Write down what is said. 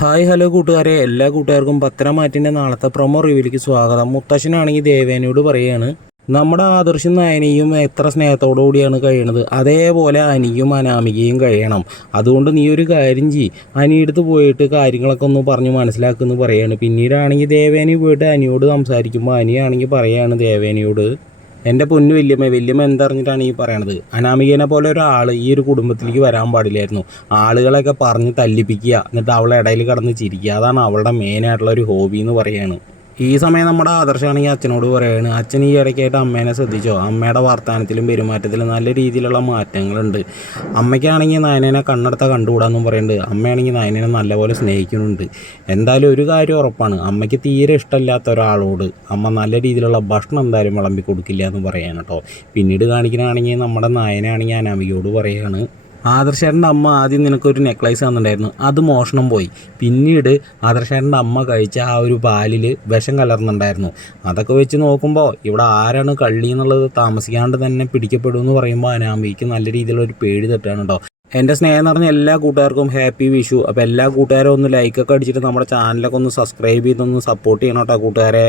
Hi hello കൂട്ടുകാരെ, എല്ലാ കൂട്ടുകാർക്കും പത്തനംമാറ്റിൻ്റെ നാളത്തെ പ്രൊമോ റിവ്യൂവിലേക്ക് സ്വാഗതം. മുത്തശ്ശനാണെങ്കിൽ ദേവേനയോട് പറയുകയാണ്, നമ്മുടെ ആദർശം നയനയും എത്ര സ്നേഹത്തോടു കൂടിയാണ് കഴിയണത്, അതേപോലെ അനിയും അനാമികയും കഴിയണം. അതുകൊണ്ട് നീ ഒരു കാര്യം ചെയ്യ്, അനിയെടുത്ത് പോയിട്ട് കാര്യങ്ങളൊക്കെ ഒന്ന് പറഞ്ഞ് മനസ്സിലാക്കുമെന്ന് പറയുകയാണ്. പിന്നീടാണെങ്കിൽ ദേവേനി പോയിട്ട് അനിയോട് സംസാരിക്കുമ്പോൾ അനിയാണെങ്കിൽ പറയുകയാണ് ദേവേനയോട്, എൻ്റെ പൊന്നു വല്യമ്മ എന്തറിഞ്ഞിട്ടാണ് ഈ പറയണത്, അനാമികേനെ പോലെ ഒരാൾ ഈ ഒരു കുടുംബത്തിലേക്ക് വരാൻ പാടില്ലായിരുന്നു. ആളുകളൊക്കെ പറഞ്ഞ് തല്ലിപ്പിക്കുക, എന്നിട്ട് അവളെ ഇടയിൽ കടന്ന് ചിരിക്കുക, അതാണ് അവളുടെ മെയിനായിട്ടുള്ള ഒരു ഹോബി എന്ന് പറയുകയാണ്. ഈ സമയം നമ്മുടെ ആദർശമാണെങ്കിൽ അച്ഛനോട് പറയുകയാണ്, അച്ഛൻ ഈ ഇടയ്ക്കായിട്ട് അമ്മേനെ ശ്രദ്ധിച്ചോ, അമ്മയുടെ വർത്തമാനത്തിലും പെരുമാറ്റത്തിലും നല്ല രീതിയിലുള്ള മാറ്റങ്ങളുണ്ട്. അമ്മയ്ക്കാണെങ്കിൽ നയനേനെ കണ്ണെടുത്ത കണ്ടുകൂടാന്നും പറയുന്നുണ്ട്. അമ്മയാണെങ്കിൽ നയനേനെ നല്ലപോലെ സ്നേഹിക്കുന്നുണ്ട്. എന്തായാലും ഒരു കാര്യം ഉറപ്പാണ്, അമ്മയ്ക്ക് തീരെ ഇഷ്ടമില്ലാത്ത ഒരാളോട് അമ്മ നല്ല രീതിയിലുള്ള ഭക്ഷണം എന്തായാലും വിളമ്പി കൊടുക്കില്ല എന്ന് പറയാൻ കേട്ടോ. പിന്നീട് കാണിക്കണമെങ്കിൽ നമ്മുടെ നയനാണെങ്കിൽ അനാമികയോട് പറയുകയാണ്, ആദർശേട്ടൻ്റെ അമ്മ ആദ്യം നിനക്കൊരു നെക്ലേസ് തന്നിട്ടുണ്ടായിരുന്നു, അത് മോഷണം പോയി. പിന്നീട് ആദർശേട്ടൻ്റെ അമ്മ കഴിച്ച ആ ഒരു പാലിൽ വിഷം കലർന്നുണ്ടായിരുന്നു. അതൊക്കെ വെച്ച് നോക്കുമ്പോൾ ഇവിടെ ആരാണ് കള്ളി എന്നുള്ളത് താമസിക്കാണ്ട് തന്നെ പിടിക്കപ്പെടുമെന്ന് പറയുമ്പോൾ അനാമികയ്ക്ക് നല്ല രീതിയിലുള്ളൊരു പേടി തട്ടുകയാണ് കേട്ടോ. എൻ്റെ സ്നേഹം നിറഞ്ഞ എല്ലാ കൂട്ടുകാർക്കും ഹാപ്പി വിഷു. അപ്പോൾ എല്ലാ കൂട്ടുകാരും ഒന്ന് ലൈക്കൊക്കെ അടിച്ചിട്ട് നമ്മുടെ ചാനലൊക്കെ ഒന്ന് സബ്സ്ക്രൈബ് ചെയ്തൊന്ന് സപ്പോർട്ട് ചെയ്യണം കേട്ടോ കൂട്ടുകാരെ.